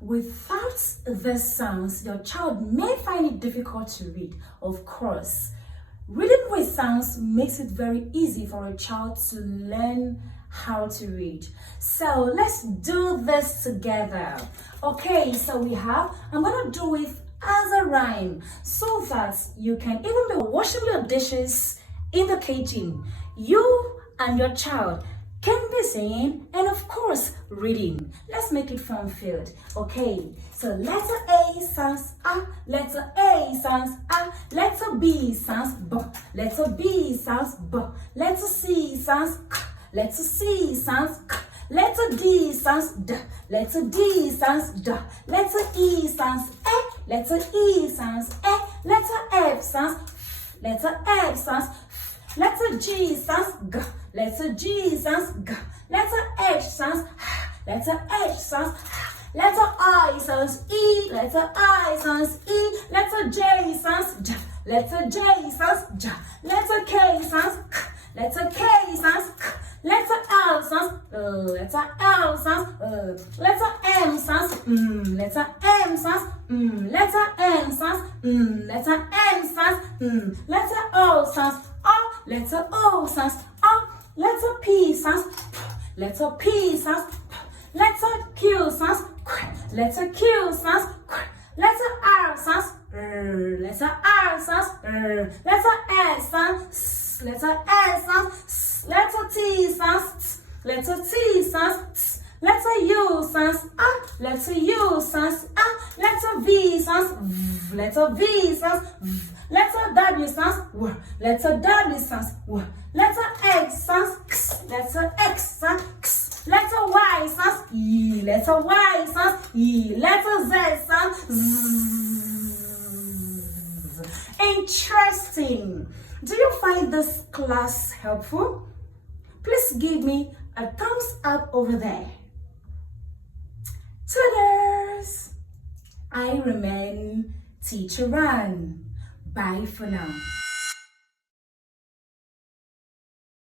Without these sounds, your child may find it difficult to read. Of course, reading with sounds makes it very easy for a child to learn how to read. So let's do this together. Okay, so I'm gonna do it as a rhyme so that you can even be washing your dishes in the kitchen. You and your child can be singing and of course reading. Let's make it fun-filled. Okay, so letter A sounds A, letter A sounds A, letter B sounds B, letter B sounds B, letter C sounds K, letter C sounds K, letter D sounds D, letter D sounds D, letter E sounds E, letter E sounds E, letter F sounds F, letter F sounds F, letter G sounds G, letter G sounds G, letter H sounds H, letter H sounds H, letter I sounds E, letter I sounds E, letter J sounds J, letter J sounds J, letter K sounds K, letter K sounds K, letter L sounds letter L sounds letter M sounds letter M sounds letter N sounds letter N sounds letter O sounds O, letter O sounds O, letter P sounds P, letter P sounds P, letter Q sounds Q, letter Q sounds Q, letter R sounds letter R sounds letter S sounds S, letter S sounds S, letter T sounds T, letter T sounds T, letter U sounds A, letter U sounds A, letter V sounds V, letter V sounds V, letter W sounds W, letter W sounds W, letter X sounds X, letter X sounds X, letter Y sounds E, letter Y sounds E, letter Z sounds Z. Interesting. Do you find this class helpful? Please give me a thumbs up over there. Toodles! I remain Teacher Ran. Bye for now.